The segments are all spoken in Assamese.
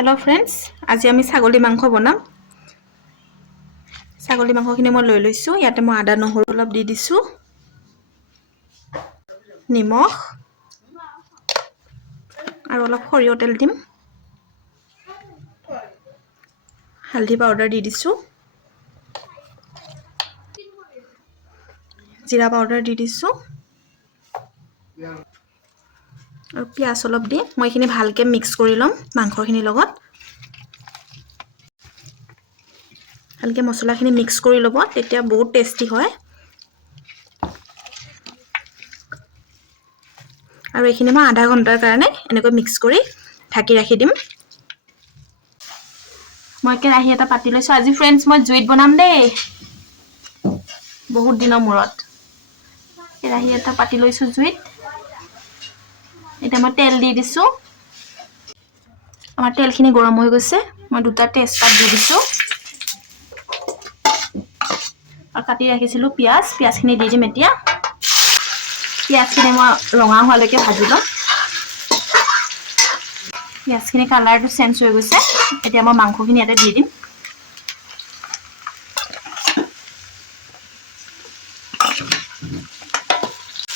हेलो फ्रेंड्स आज आमी ছাগলী মাংস বনাম ছাগলী মাংসখিনি মই লৈ লৈছো ইয়াতে মই আদা নহৰু অলপ দি দিছো নিমখ আৰু অলপ সৰিয়হ তেল দিম হালধি পাউডাৰ দি দিছো জিৰা পাউডাৰ দি দিছো আৰু পিয়াজ অলপ দি মই এখিনি ভালকে মিক্স কৰি লম মাংসখিনি লগত ভালকে মছলাখিনি মিক্স কৰি লব তেতিয়া বহুত টেস্টি হয় আৰু এখিনি মই আধা ঘণ্টাৰ কাৰণে এনেকৈ মিক্স কৰি ঢাকি ৰাখি দিম মই কেৰাহী এটা পাতি লৈছো আজি फ्रेंड्स মই জুইত বনাম দে বহুত দিনৰ মূৰত কেৰাহী এটা পাতি লৈছো জুইত এটা মই তেল দি দিছো আমাৰ তেলখিনি গৰম হৈ গৈছে মই দুটা তেজপাত দি দিছো আৰু কাটি ৰাখিছিলো পিয়াজখিনি দি দিম এতিয়া পিয়াজখিনি মই ৰঙা হোৱালৈকে ভাজি লম পিয়াজখিনি কালাৰটো চেঞ্জ হৈ গৈছে এতিয়া মই মাংসখিনি ইয়াতে দি দিম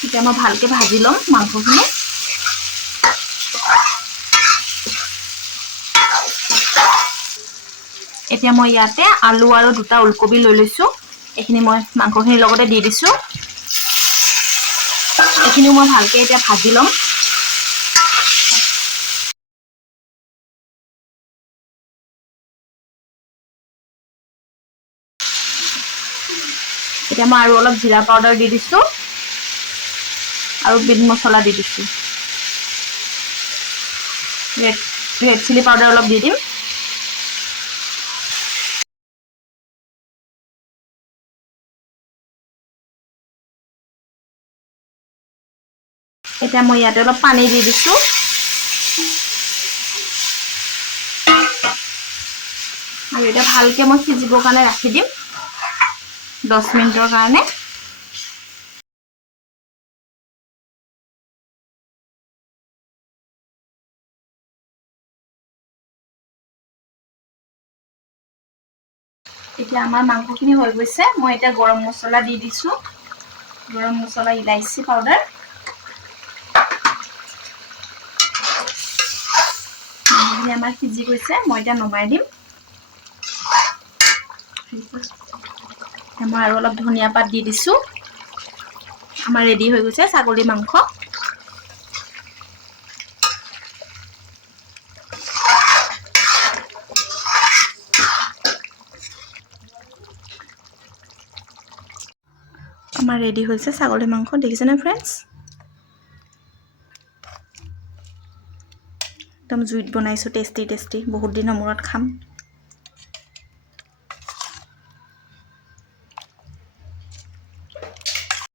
এতিয়া মই ভালকে ভাজি লম মাংসখিনি এতিয়া মই ইয়াতে আলু আৰু দুটা উলকবি লৈ লৈছো এখিনি মই মাংসখিনিৰ লগতে দি দিছো এখিনি মই ভালকে এতিয়া ভাজি লম এতিয়া মই আৰু অলপ জিৰা পাউডাৰ দি দিছো আৰু বিট মছলা দি দিছো ৰেড চিলি পাউডাৰ অলপ দি দিম এতিয়া মই ইয়াতে অলপ পানী দি দিছো আৰু এটা ভালকে মই সিজিবৰ কাৰণে ৰাখি দিম 10 মিনিটৰ কাৰণে এতিয়া আমাৰ মাংসখিনি হৈ গৈছে মই এটা গৰম মছলা দি দিছো গৰম মছলা ইলাইচি পাউডাৰ মাংসখিনি আমাৰ সিজি গৈছে মই এটা নমাই দিম মই আৰু অলপ ধনিয়া পাত দি দিছো আমাৰ ৰেডি হৈ গৈছে ছাগলী মাংস আমাৰ ৰেডি হৈছে ছাগলী মাংস দেখিছেনে फ्रेंड्स একদম জুইত বনাইছো টেস্টি বহুত দিনৰ মূৰত খাম